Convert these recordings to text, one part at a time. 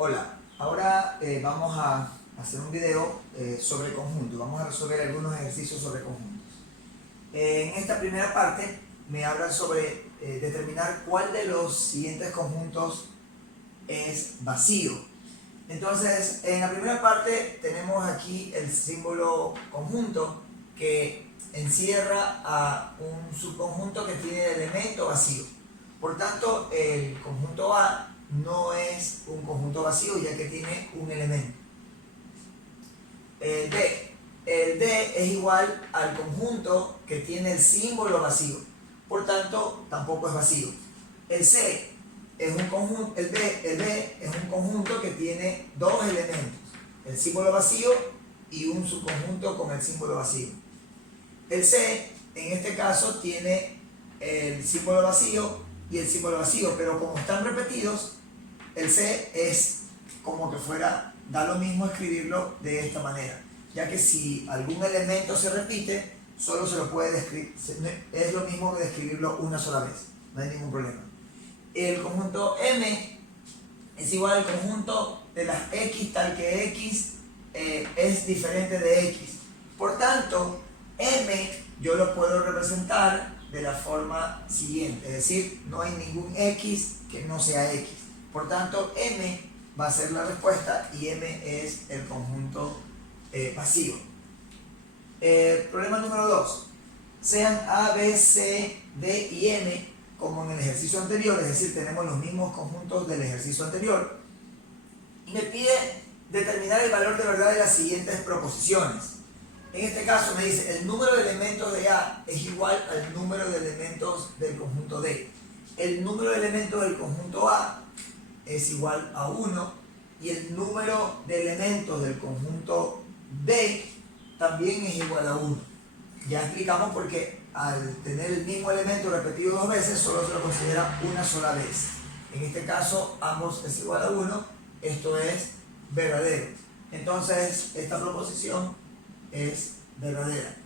Hola, ahora vamos a hacer un video sobre conjuntos. Vamos a resolver algunos ejercicios sobre conjuntos. En esta primera parte me hablan sobre determinar cuál de los siguientes conjuntos es vacío. Entonces, en la primera parte tenemos aquí el símbolo conjunto que encierra a un subconjunto que tiene el elemento vacío. Por tanto, el conjunto A no es un conjunto vacío ya que tiene un elemento. El D es igual al conjunto que tiene el símbolo vacío. Por tanto, tampoco es vacío. El C es un conjunto, el B es un conjunto que tiene dos elementos, el símbolo vacío y un subconjunto con el símbolo vacío. El C, en este caso, tiene el símbolo vacío y el símbolo vacío, pero como están repetidos, el C es como que fuera, da lo mismo escribirlo de esta manera, ya que si algún elemento se repite, solo se lo puede describir, es lo mismo que describirlo una sola vez, no hay ningún problema. El conjunto M es igual al conjunto de las X tal que X es diferente de X. Por tanto, M yo lo puedo representar de la forma siguiente, es decir, no hay ningún X que no sea X. Por tanto, M va a ser la respuesta y M es el conjunto vacío. Problema número 2. Sean A, B, C, D y M como en el ejercicio anterior, es decir, tenemos los mismos conjuntos del ejercicio anterior, y me pide determinar el valor de verdad de las siguientes proposiciones. En este caso me dice, el número de elementos de A es igual al número de elementos del conjunto D. El número de elementos del conjunto A es igual a 1 y el número de elementos del conjunto D también es igual a 1. Ya explicamos por qué al tener el mismo elemento repetido dos veces solo se lo considera una sola vez. En este caso ambos es igual a 1, esto es verdadero. Entonces esta proposición es verdadera.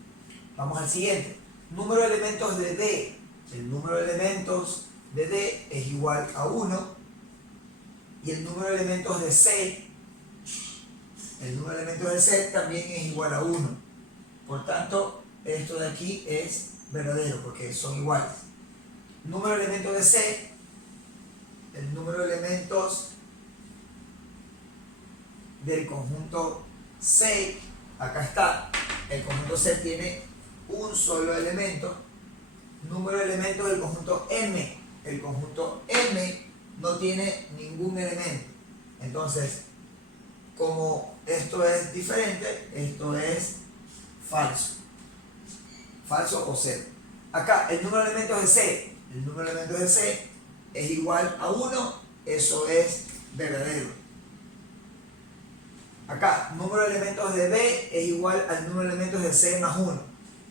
Vamos al siguiente. Número de elementos de D. El número de elementos de D es igual a 1 y el número de elementos de C, también es igual a 1. Por tanto, esto de aquí es verdadero porque son iguales. Número de elementos de C, el número de elementos del conjunto C, acá está, el conjunto C tiene un solo elemento. Número de elementos del conjunto M, el conjunto M no tiene ningún elemento. Entonces, como esto es diferente, esto es falso. Falso o cero. Acá, el número de elementos de C. El número de elementos de C es igual a 1. Eso es verdadero. Acá, número de elementos de B es igual al número de elementos de C más 1.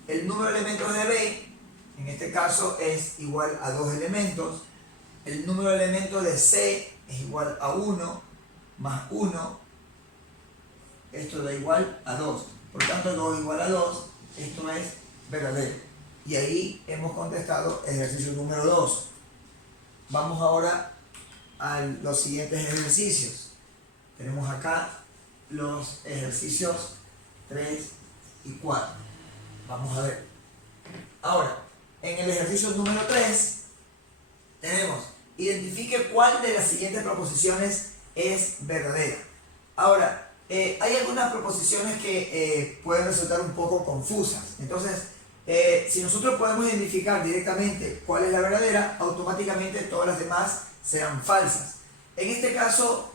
El número de elementos de B, en este caso, es igual a 2 elementos. El número de elementos de C es igual a 1 más 1. Esto da igual a 2. Por tanto, 2 igual a 2. Esto es verdadero. Y ahí hemos contestado el ejercicio número 2. Vamos ahora a los siguientes ejercicios. Tenemos acá los ejercicios 3 y 4. Vamos a ver. Ahora, en el ejercicio número 3 tenemos, identifique cuál de las siguientes proposiciones es verdadera. Ahora, hay algunas proposiciones que pueden resultar un poco confusas. Entonces, si nosotros podemos identificar directamente cuál es la verdadera, automáticamente todas las demás serán falsas. En este caso,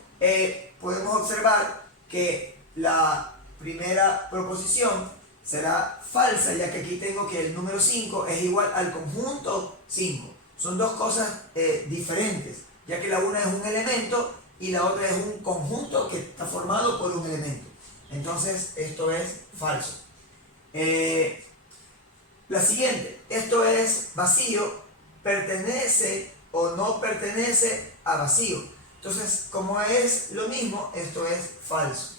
podemos observar que la primera proposición será falsa, ya que aquí tengo que el número 5 es igual al conjunto 5. Son dos cosas diferentes, ya que la una es un elemento y la otra es un conjunto que está formado por un elemento. Entonces, esto es falso. La siguiente, esto es vacío, pertenece o no pertenece a vacío. Entonces, como es lo mismo, esto es falso.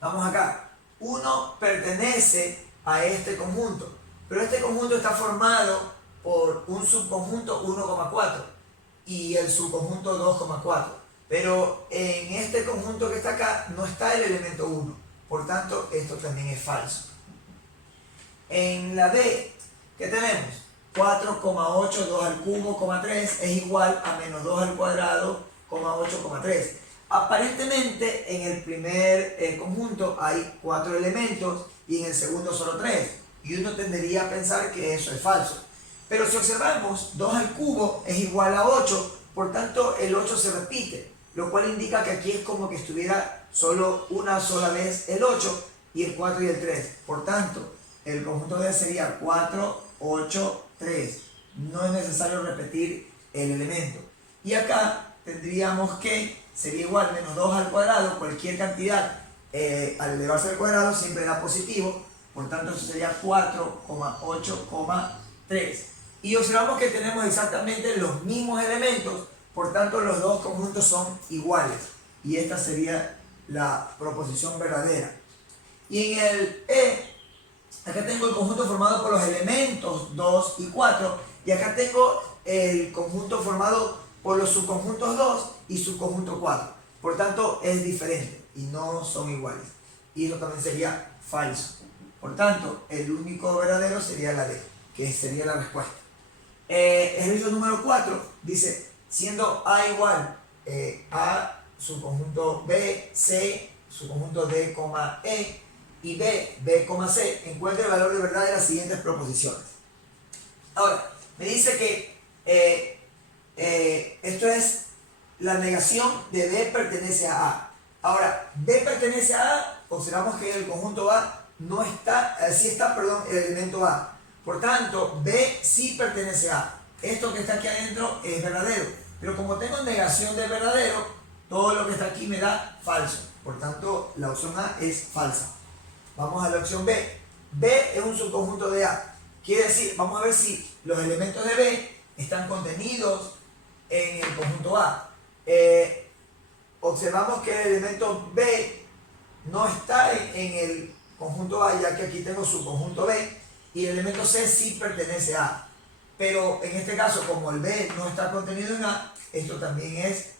Vamos acá. 1 pertenece a este conjunto, pero este conjunto está formado por un subconjunto 1,4 y el subconjunto 2,4. Pero en este conjunto que está acá no está el elemento 1. Por tanto, esto también es falso. En la D, ¿qué tenemos? 4,8, 2 al cubo, 3 es igual a menos 2 al cuadrado, 8,3. Aparentemente en el primer conjunto hay 4 elementos y en el segundo solo 3. Y uno tendería a pensar que eso es falso. Pero si observamos, 2 al cubo es igual a 8, por tanto el 8 se repite, lo cual indica que aquí es como que estuviera solo una sola vez el 8 y el 4 y el 3. Por tanto, el conjunto D sería 4, 8, 3. No es necesario repetir el elemento. Y acá tendríamos que sería igual menos 2 al cuadrado, cualquier cantidad al elevarse al cuadrado siempre da positivo, por tanto eso sería 4,8,3. Y observamos que tenemos exactamente los mismos elementos, por tanto los dos conjuntos son iguales. Y esta sería la proposición verdadera. Y en el E, acá tengo el conjunto formado por los elementos 2 y 4, y acá tengo el conjunto formado por los subconjuntos 2 y subconjunto 4. Por tanto, es diferente y no son iguales. Y eso también sería falso. Por tanto, el único verdadero sería la D, que sería la respuesta. Ejercicio número 4 dice, siendo A igual a subconjunto B, C, subconjunto D, E, y B, C, encuentra el valor de verdad de las siguientes proposiciones. Ahora, me dice que esto es la negación de B pertenece a A. Ahora, B pertenece a A, observamos que en el conjunto A no está, sí está, perdón, el elemento A. Por tanto, B sí pertenece a A. Esto que está aquí adentro es verdadero. Pero como tengo negación de verdadero, todo lo que está aquí me da falso. Por tanto, la opción A es falsa. Vamos a la opción B. B es un subconjunto de A. Quiere decir, vamos a ver si los elementos de B están contenidos en el conjunto A. Observamos que el elemento B no está en el conjunto A, ya que aquí tengo subconjunto B, y el elemento C sí pertenece a A. Pero en este caso, como el B no está contenido en A, esto también es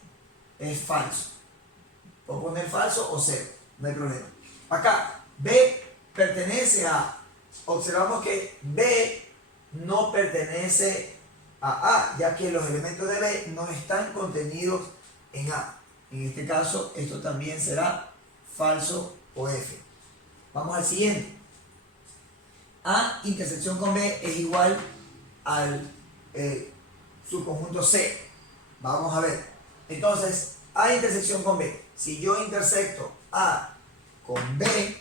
falso. Puedo poner falso o cero, no hay problema. Acá, B pertenece a A. Observamos que B no pertenece a A, ya que los elementos de B no están contenidos en A. En este caso, esto también será falso o F. Vamos al siguiente. A intersección con B es igual al subconjunto C. Vamos a ver. Entonces, A intersección con B. Si yo intersecto A con B,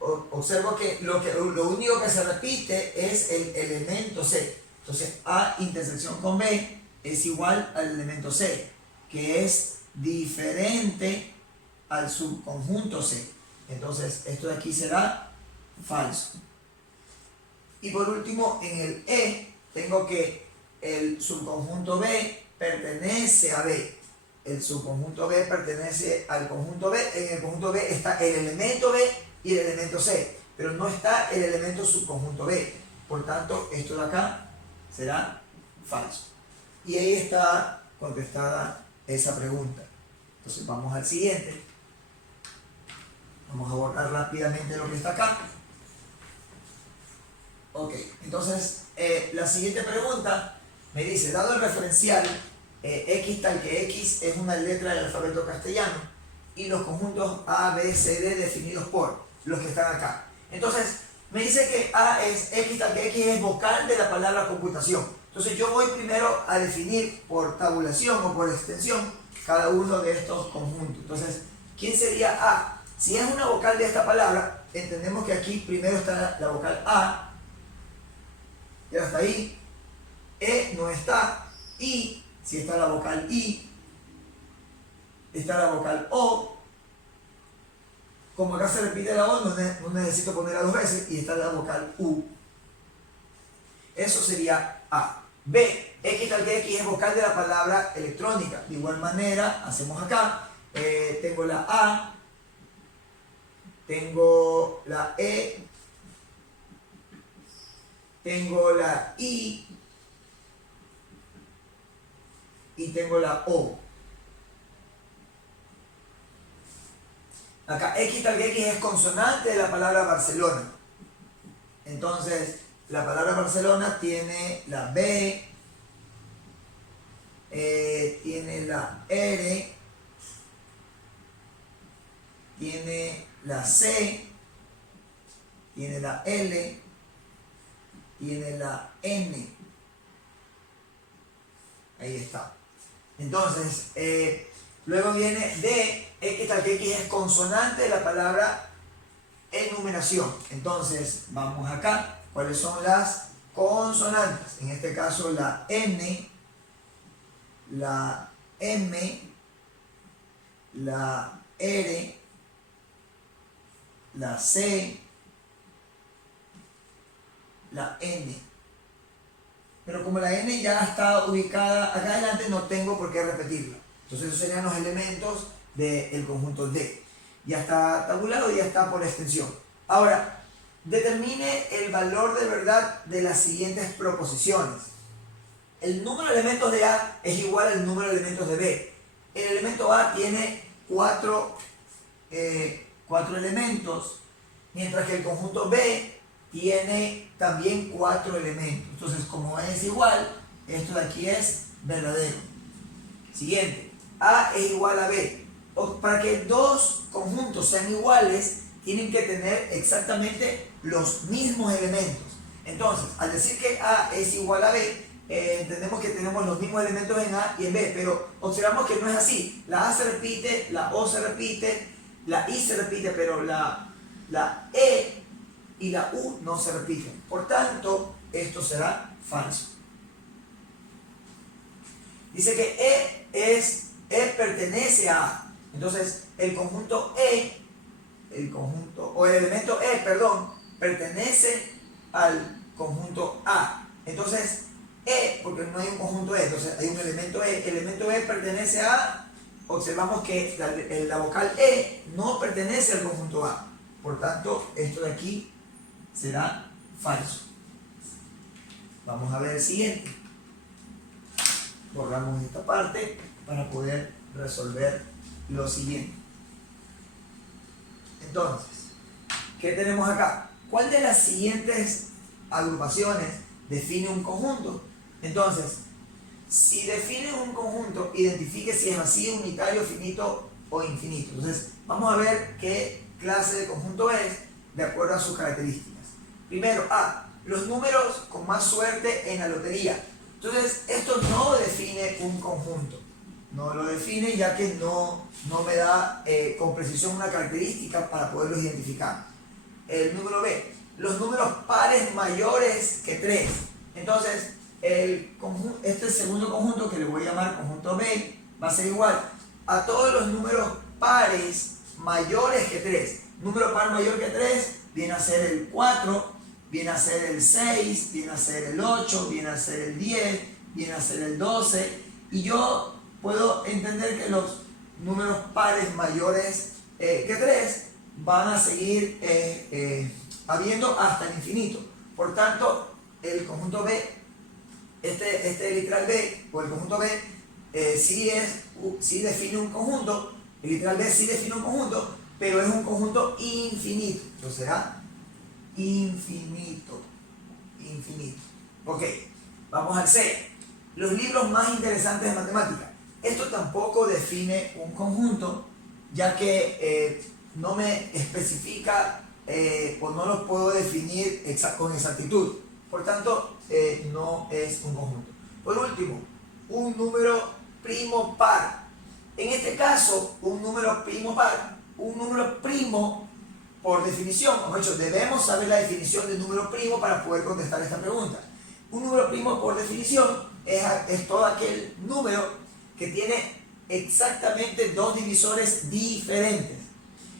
observo que lo único que se repite es el elemento C. Entonces, A intersección con B es igual al elemento C, que es diferente al subconjunto C. Entonces, esto de aquí será falso. Y por último, en el E, tengo que el subconjunto B pertenece a B. El subconjunto B pertenece al conjunto B. En el conjunto B está el elemento B y el elemento C, pero no está el elemento subconjunto B. Por tanto, esto de acá será falso. Y ahí está contestada esa pregunta. Entonces vamos al siguiente. Vamos a borrar rápidamente lo que está acá. Ok, entonces la siguiente pregunta me dice, dado el referencial X tal que X es una letra del alfabeto castellano y los conjuntos A, B, C, D definidos por los que están acá. Entonces, me dice que A es X tal que X es vocal de la palabra computación. Entonces yo voy primero a definir por tabulación o por extensión cada uno de estos conjuntos. Entonces, ¿quién sería A? Si es una vocal de esta palabra, entendemos que aquí primero está la vocal A, y hasta ahí. E no está. I, si está la vocal I, está la vocal O. Como acá se repite la O, no necesito ponerla dos veces, y está la vocal U. Eso sería A. B, X tal que X es vocal de la palabra electrónica. De igual manera, hacemos acá. Tengo la A, tengo la E, tengo la I y tengo la O. Acá X tal que X es consonante de la palabra Barcelona. Entonces, la palabra Barcelona tiene la B, tiene la R, tiene la C, tiene la L, tiene la N. Ahí está. Entonces, luego viene D, X tal que X es consonante de la palabra enumeración. Entonces, vamos acá. ¿Cuáles son las consonantes? En este caso, la N, la M, la R, la C, la N. Pero como la N ya está ubicada acá adelante, no tengo por qué repetirla. Entonces, esos serían los elementos del conjunto D. Ya está tabulado, ya está por extensión. Ahora, determine el valor de verdad de las siguientes proposiciones. El número de elementos de A es igual al número de elementos de B. El elemento A tiene cuatro elementos, mientras que el conjunto B tiene también 4 elementos. Entonces, como A es igual, esto de aquí es verdadero. Siguiente, A es igual a B. Para que dos conjuntos sean iguales, tienen que tener exactamente los mismos elementos. Entonces, al decir que A es igual a B, entendemos que tenemos los mismos elementos en A y en B, pero observamos que no es así. La A se repite, la O se repite, la I se repite, pero la E y la U no se repiten. Por tanto, esto será falso. Dice que E pertenece a A. Entonces, el conjunto o el elemento E, perdón, pertenece al conjunto A. Entonces, E, porque no hay un conjunto E, entonces hay un elemento E. El elemento E pertenece a A. Observamos que la vocal E no pertenece al conjunto A. Por tanto, esto de aquí será falso. Vamos a ver el siguiente. Borramos esta parte para poder resolver lo siguiente. Entonces, ¿qué tenemos acá? ¿Cuál de las siguientes agrupaciones define un conjunto? Entonces, si define un conjunto, identifique si es vacío, unitario, finito o infinito. Entonces, vamos a ver qué clase de conjunto es de acuerdo a sus características. Primero, A, los números con más suerte en la lotería. Entonces, esto no define un conjunto. No lo define ya que no me da con precisión una característica para poderlos identificar. El número B, los números pares mayores que 3. Entonces, este segundo conjunto, que le voy a llamar conjunto B, va a ser igual a todos los números pares mayores que 3. Número par mayor que 3 viene a ser el 4, viene a ser el 6, viene a ser el 8, viene a ser el 10, viene a ser el 12. Y yo puedo entender que los números pares mayores que 3 van a seguir habiendo hasta el infinito. Por tanto, el conjunto B, este literal B, o el conjunto B, sí define un conjunto. El literal B sí define un conjunto, pero es un conjunto infinito. Entonces será infinito. Ok, vamos al C. Los libros más interesantes de matemática. Esto tampoco define un conjunto, ya que no me especifica o no lo puedo definir con exactitud. Por tanto, no es un conjunto. Por último, un número primo par. En este caso, un número primo par, un número primo, por definición, o mejor dicho, debemos saber la definición del número primo para poder contestar esta pregunta. Un número primo, por definición, es todo aquel número que tiene exactamente dos divisores diferentes.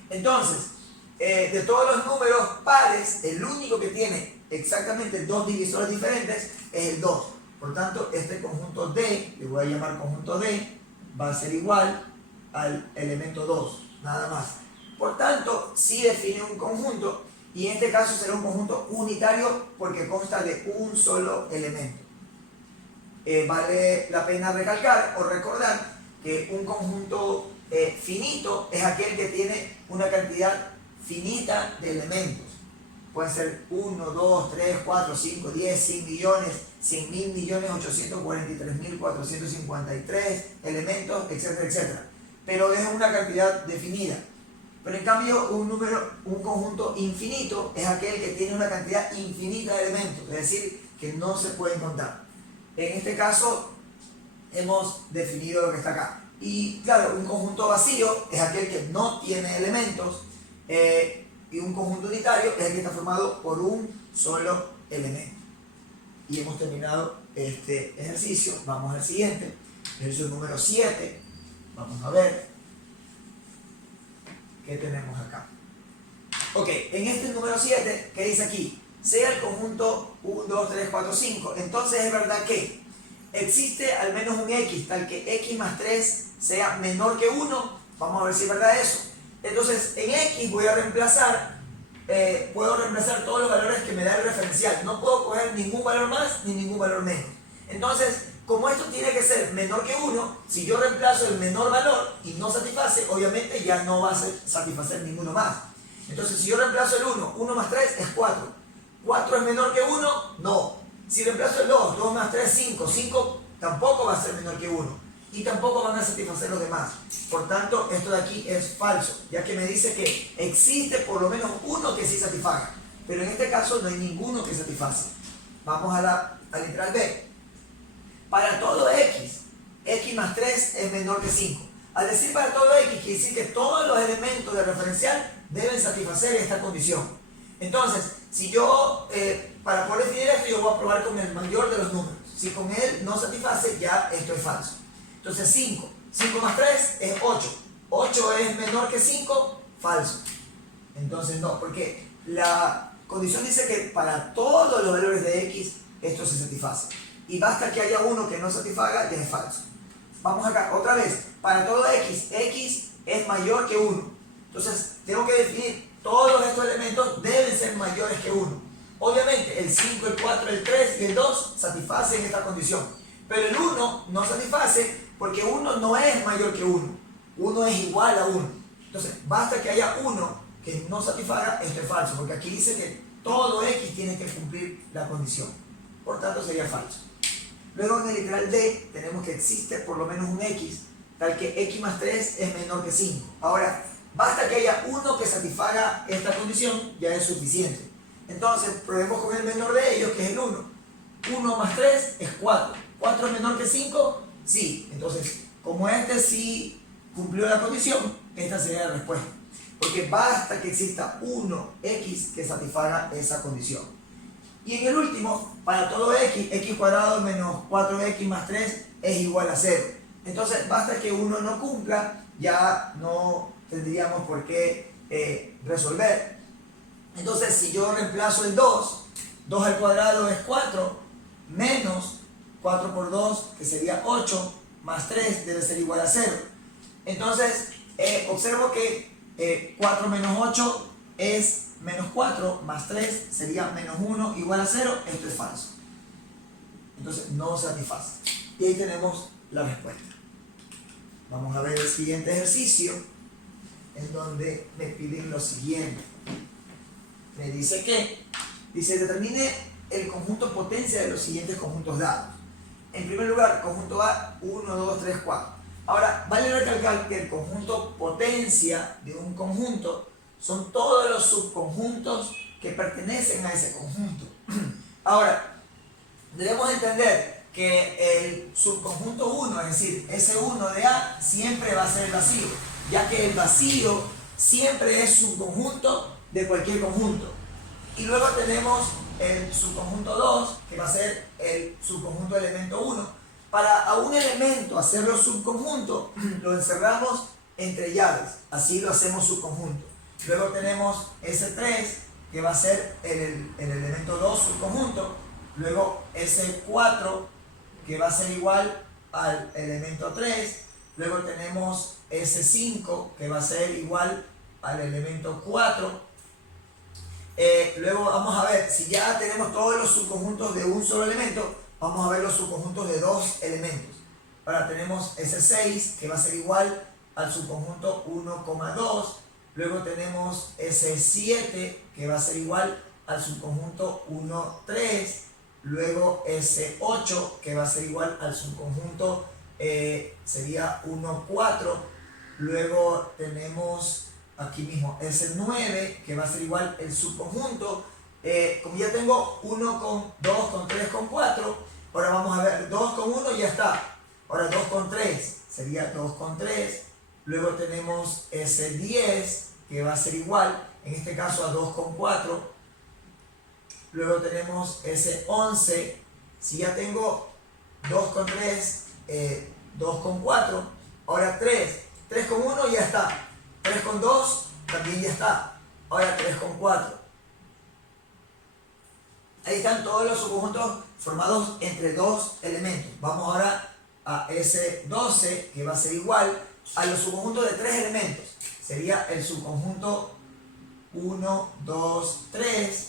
Entonces, de todos los números pares, el único que tiene exactamente dos divisores diferentes es el 2. Por tanto, este conjunto D, le voy a llamar conjunto D, va a ser igual al elemento 2, nada más. Por tanto, sí define un conjunto, y en este caso será un conjunto unitario porque consta de un solo elemento. Vale la pena recalcar o recordar que un conjunto finito es aquel que tiene una cantidad finita de elementos. Pueden ser 1, 2, 3, 4, 5, 10, 100 millones, 100 mil millones, 843.453 elementos, etcétera, etcétera. Pero es una cantidad definida. Pero en cambio, un conjunto infinito es aquel que tiene una cantidad infinita de elementos, es decir, que no se pueden contar. En este caso, hemos definido lo que está acá. Y claro, un conjunto vacío es aquel que no tiene elementos, y un conjunto unitario es el que está formado por un solo elemento. Y hemos terminado este ejercicio. Vamos al siguiente, ejercicio número 7. Vamos a ver qué tenemos acá. Ok, en este número 7, ¿qué dice aquí? Sea el conjunto 1, 2, 3, 4, 5. Entonces es verdad que existe al menos un x, tal que x más 3 sea menor que 1. Vamos a ver si es verdad eso. Entonces en x voy a reemplazar, puedo reemplazar todos los valores que me da el referencial. No puedo coger ningún valor más ni ningún valor menos. Entonces, como esto tiene que ser menor que 1, si yo reemplazo el menor valor y no satisface, obviamente ya no va a satisfacer ninguno más. Entonces, si yo reemplazo el 1, 1 más 3 es 4. ¿4 es menor que 1? No. Si reemplazo el 2, 2 más 3, 5. 5 tampoco va a ser menor que 1. Y tampoco van a satisfacer los demás. Por tanto, esto de aquí es falso, ya que me dice que existe por lo menos uno que sí satisfaga. Pero en este caso no hay ninguno que satisface. Vamos a la literal B. Para todo x, x más 3 es menor que 5. Al decir para todo x, quiere decir que todos los elementos del referencial deben satisfacer esta condición. Entonces, si yo, para poder definir esto, yo voy a probar con el mayor de los números. Si con él no satisface, ya esto es falso. Entonces 5. 5 más 3 es 8. 8 es menor que 5, falso. Entonces no, porque la condición dice que para todos los valores de x, esto se satisface. Y basta que haya uno que no satisfaga, ya es falso. Vamos acá, otra vez. Para todo x, x es mayor que 1. Entonces tengo que definir, todos estos elementos deben ser mayores que 1. Obviamente el 5, el 4, el 3 y el 2 satisfacen esta condición. Pero el 1 no satisface porque 1 no es mayor que 1. 1 es igual a 1. Entonces, basta que haya uno que no satisfaga, esto es falso. Porque aquí dice que todo x tiene que cumplir la condición. Por tanto, sería falso. Luego en el literal D tenemos que existe por lo menos un x, tal que x más 3 es menor que 5. Ahora, basta que haya uno que satisfaga esta condición, ya es suficiente. Entonces, probemos con el menor de ellos, que es el 1. 1 más 3 es 4. ¿4 es menor que 5? Sí. Entonces, como este sí cumplió la condición, esta sería la respuesta. Porque basta que exista uno x que satisfaga esa condición. Y en el último, para todo x, x cuadrado menos 4x más 3 es igual a 0. Entonces, basta que uno no cumpla, ya no tendríamos por qué resolver. Entonces, si yo reemplazo el 2, 2 al cuadrado es 4, menos 4 por 2, que sería 8, más 3 debe ser igual a 0. Entonces, observo que 4 menos 8 es menos 4, más 3 sería menos 1 igual a 0. Esto es falso. Entonces, no satisface. Y ahí tenemos la respuesta. Vamos a ver el siguiente ejercicio, en donde me piden lo siguiente. Me dice que, determine el conjunto potencia de los siguientes conjuntos dados. En primer lugar, conjunto A, 1, 2, 3, 4. Ahora, vale recalcar que el conjunto potencia de un conjunto son todos los subconjuntos que pertenecen a ese conjunto. Ahora, debemos entender que el subconjunto 1, es decir, ese 1 de A, siempre va a ser el vacío, ya que el vacío siempre es subconjunto de cualquier conjunto. Y luego tenemos el subconjunto 2, que va a ser el subconjunto del elemento 1. Para a un elemento hacerlo subconjunto, lo encerramos entre llaves, así lo hacemos subconjunto. Luego tenemos ese 3, que va a ser el elemento 2 subconjunto. Luego ese 4, que va a ser igual al elemento 3. Luego tenemos ese 5, que va a ser igual al elemento 4. Luego vamos a ver, si ya tenemos todos los subconjuntos de un solo elemento, vamos a ver los subconjuntos de dos elementos. Ahora tenemos ese 6, que va a ser igual al subconjunto 1,2. Luego tenemos S7 que va a ser igual al subconjunto 1,3. Luego S8 que va a ser igual al subconjunto sería 1,4. Luego tenemos aquí mismo S9 que va a ser igual el subconjunto. Como ya tengo 1 con 2 con 3 con 4, ahora vamos a ver 2 con 1 ya está. Ahora 2 con 3 sería 2 con 3. Luego tenemos S10 que va a ser igual en este caso a 2 con 4. Luego tenemos S11. Si ya tengo 2 con 3, 2 con 4, ahora 3 con 1 ya está. 3 con 2 también ya está. Ahora 3 con 4. Ahí están todos los subconjuntos formados entre dos elementos. Vamos ahora a S12 que va a ser igual a los subconjuntos de tres elementos. Sería el subconjunto 1, 2, 3.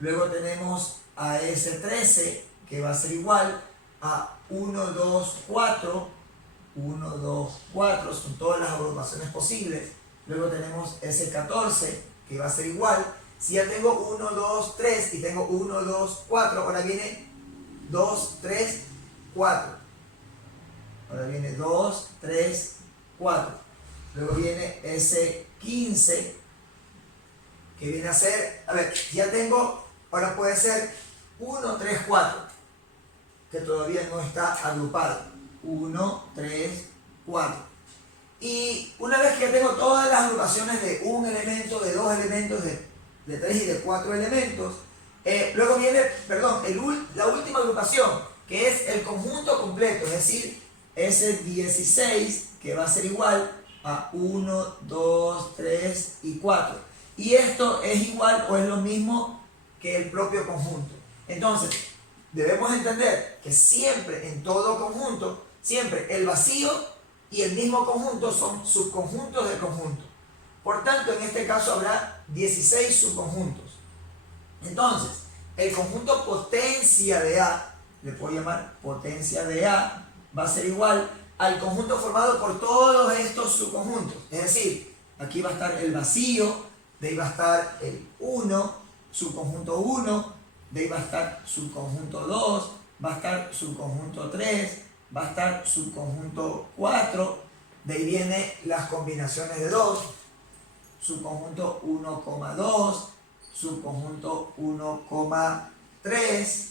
Luego tenemos a S13 que va a ser igual a 1, 2, 4. 1, 2, 4 son todas las agrupaciones posibles. Luego tenemos S14 que va a ser igual. Si ya tengo 1, 2, 3 y tengo 1, 2, 4, ahora viene 2, 3, 4. Ahora viene 2, 3, 4. Luego viene S15 que viene a ser, a ver, ya tengo, ahora puede ser 1, 3, 4, que todavía no está agrupado. 1, 3, 4. Y una vez que ya tengo todas las agrupaciones de un elemento, de dos elementos, de 3 y de 4 elementos, luego viene, la última agrupación, que es el conjunto completo, es decir, S16, que va a ser igual a 1, 2, 3 y 4. Y esto es igual o es lo mismo que el propio conjunto. Entonces, debemos entender que siempre, en todo conjunto, siempre el vacío y el mismo conjunto son subconjuntos del conjunto. Por tanto, en este caso habrá 16 subconjuntos. Entonces, el conjunto potencia de A, le puedo llamar potencia de A, va a ser igual al conjunto formado por todos estos subconjuntos. Es decir, aquí va a estar el vacío, de ahí va a estar el 1, subconjunto 1, de ahí va a estar subconjunto 2, va a estar subconjunto 3, va a estar subconjunto 4, de ahí vienen las combinaciones de 2, subconjunto 1,2, subconjunto 1,3,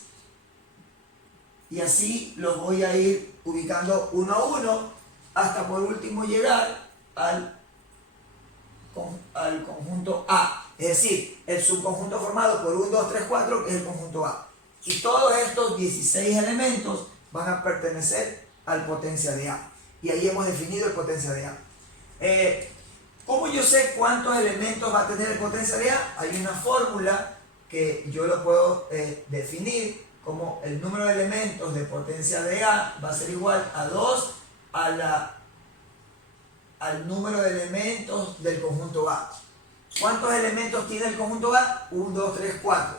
y así los voy a ir ubicando uno a uno hasta por último llegar al conjunto A, es decir, el subconjunto formado por 1, 2, 3, 4, que es el conjunto A. Y todos estos 16 elementos van a pertenecer al potencia de A. Y ahí hemos definido el potencia de A. ¿Cómo yo sé cuántos elementos va a tener el potencia de A? Hay una fórmula que yo lo puedo definir como el número de elementos de potencia de A va a ser igual a 2 al número de elementos del conjunto A. ¿Cuántos elementos tiene el conjunto A? 1, 2, 3, 4.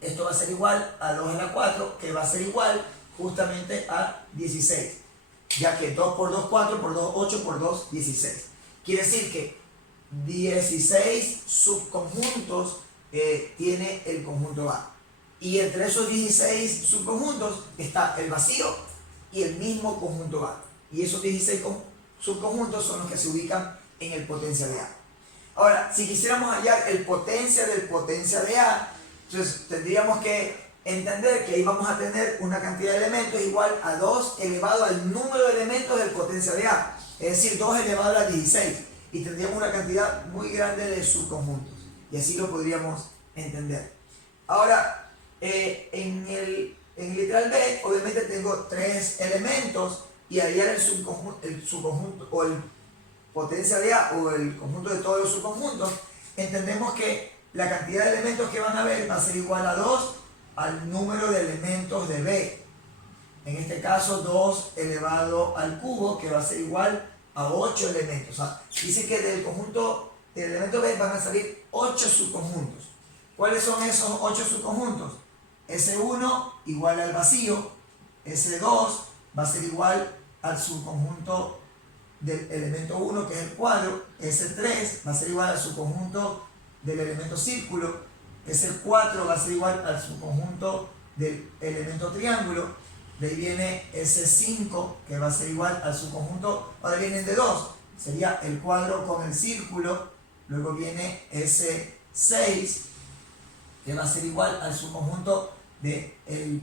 Esto va a ser igual a 2 a la 4, que va a ser igual justamente a 16. Ya que 2 por 2, 4, por 2, 8, por 2, 16. Quiere decir que 16 subconjuntos tiene el conjunto A. Y entre esos 16 subconjuntos está el vacío y el mismo conjunto A. Y esos 16 subconjuntos son los que se ubican en el potencia de A. Ahora, si quisiéramos hallar el potencia del potencia de A, entonces tendríamos que entender que ahí vamos a tener una cantidad de elementos igual a 2 elevado al número de elementos del potencia de A. Es decir, 2 elevado a la 16. Y tendríamos una cantidad muy grande de subconjuntos. Y así lo podríamos entender. Ahora, en el literal B, obviamente tengo 3 elementos. Y hallar el subconjunto o el potencia de A o el conjunto de todos los subconjuntos, entendemos que la cantidad de elementos que van a haber va a ser igual a 2 al número de elementos de B. En este caso 2 elevado al cubo, que va a ser igual a 8 elementos. O sea, dice que del elemento B van a salir 8 subconjuntos. ¿Cuáles son esos 8 subconjuntos? S1 igual al vacío, S2 va a ser igual al subconjunto del elemento 1, que es el cuadro. S3 va a ser igual al subconjunto del elemento círculo. S4 va a ser igual al subconjunto del elemento triángulo. De ahí viene S5, que va a ser igual al subconjunto, ahora vienen de 2, sería el cuadro con el círculo. Luego viene S6, que va a ser igual al subconjunto del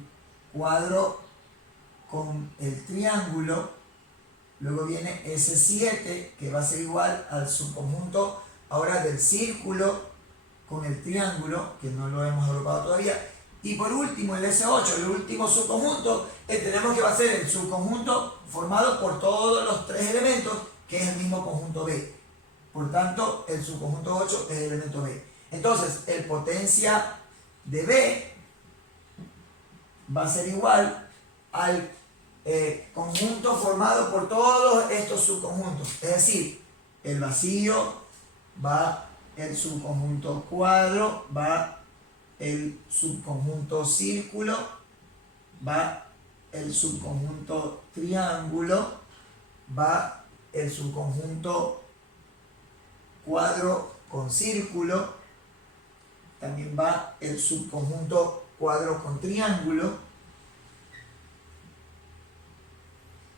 cuadro con el triángulo. Luego viene S7, que va a ser igual al subconjunto ahora del círculo con el triángulo, que no lo hemos agrupado todavía. Y por último, el S8, el último subconjunto, tenemos que va a ser el subconjunto formado por todos los tres elementos, que es el mismo conjunto B. Por tanto, el subconjunto 8 es el elemento B. Entonces, el potencia de B va a ser igual al conjunto formado por todos estos subconjuntos. Es decir, el vacío va el subconjunto cuadro, va el subconjunto círculo, va el subconjunto triángulo, va el subconjunto cuadro con círculo, también va el subconjunto cuadro con triángulo,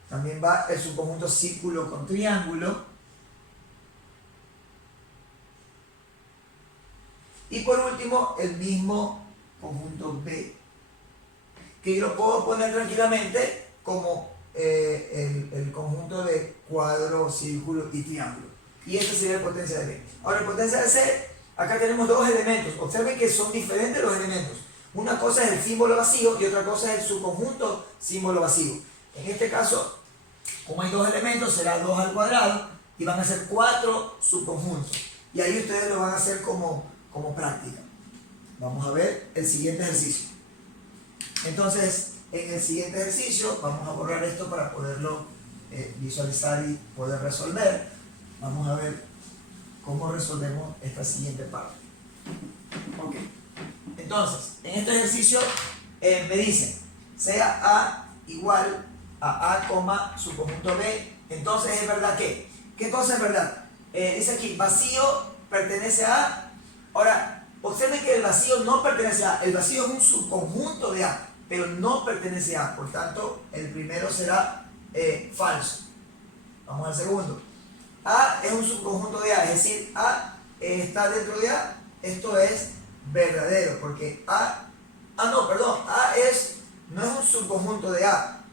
también va el subconjunto círculo con triángulo, y por último el mismo conjunto B, que yo lo puedo poner tranquilamente como el conjunto de cuadro, círculo y triángulo. Y este sería el potencia de B. Ahora, el potencia de C, acá tenemos dos elementos. Observen que son diferentes los elementos. Una cosa es el símbolo vacío y otra cosa es el subconjunto símbolo vacío. En este caso, como hay dos elementos, será 2 al cuadrado y van a ser 4 subconjuntos. Y ahí ustedes lo van a hacer como práctica. Vamos a ver el siguiente ejercicio. Entonces, en el siguiente ejercicio, vamos a borrar esto para poderlo visualizar y poder resolver. Vamos a ver cómo resolvemos esta siguiente parte. Ok. Entonces, en este ejercicio me dicen, sea A igual a A, subconjunto B. Entonces, ¿es verdad qué? ¿Qué cosa es verdad? Dice aquí, vacío pertenece a A. Ahora, observen que el vacío no pertenece a A. El vacío es un subconjunto de A, pero no pertenece a A. Por tanto, el primero será falso. Vamos al segundo. A es un subconjunto de A, es decir, A está dentro de A. Esto es verdadero, porque A no es un subconjunto de A.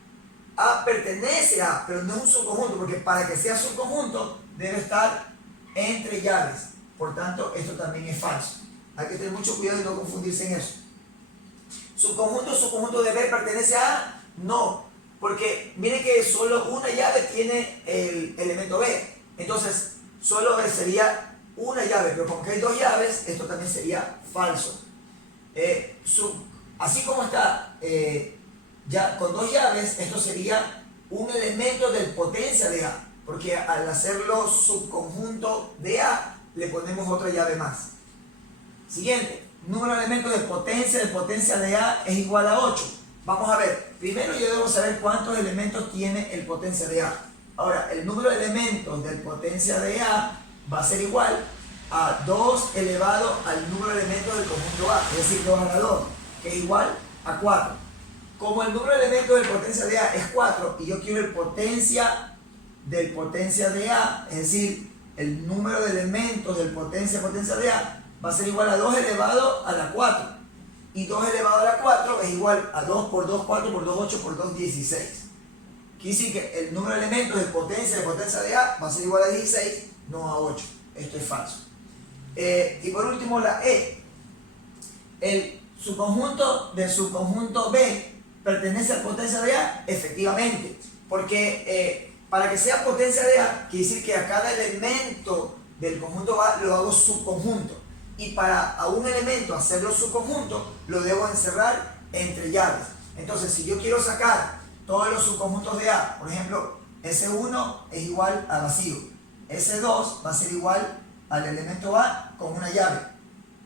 A pertenece a A, pero no es un subconjunto, porque para que sea subconjunto debe estar entre llaves. Por tanto, esto también es falso. Hay que tener mucho cuidado y no confundirse en eso. ¿Subconjunto de B pertenece a A? No, porque miren que solo una llave tiene el elemento B. Entonces, solo sería una llave, pero como que hay dos llaves, esto también sería falso. Así como está ya con dos llaves, esto sería un elemento del potencia de A, porque al hacerlo subconjunto de A, le ponemos otra llave más. Siguiente, número de elementos de potencia de A es igual a 8. Vamos a ver, primero yo debo saber cuántos elementos tiene el potencia de A. Ahora, el número de elementos del potencia de A va a ser igual a 2 elevado al número de elementos del conjunto A, es decir, 2 a la 2, que es igual a 4. Como el número de elementos del potencia de A es 4 y yo quiero el potencia del potencia de A, es decir, el número de elementos del potencia de A va a ser igual a 2 elevado a la 4. Y 2 elevado a la 4 es igual a 2 por 2, 4 por 2, 8 por 2, 16. Quiere decir que el número de elementos de potencia de A va a ser igual a 16, no a 8. Esto es falso. Y por último la E. El subconjunto del subconjunto B pertenece a potencia de A, efectivamente. Porque para que sea potencia de A, quiere decir que a cada elemento del conjunto A lo hago subconjunto. Y para a un elemento hacerlo subconjunto, lo debo encerrar entre llaves. Entonces, si yo quiero sacar todos los subconjuntos de A, por ejemplo, S1 es igual a vacío, S2 va a ser igual al elemento A con una llave,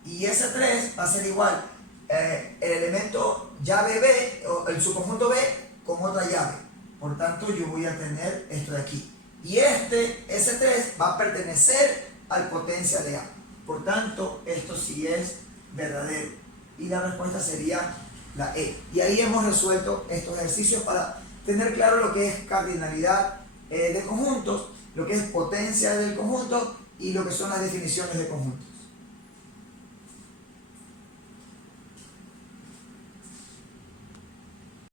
y S3 va a ser igual el elemento llave B, o el subconjunto B, con otra llave. Por tanto, yo voy a tener esto de aquí. Y este S3 va a pertenecer al potencial de A. Por tanto, esto sí es verdadero. Y la respuesta sería la E. Y ahí hemos resuelto estos ejercicios para tener claro lo que es cardinalidad de conjuntos, lo que es potencia del conjunto y lo que son las definiciones de conjunto.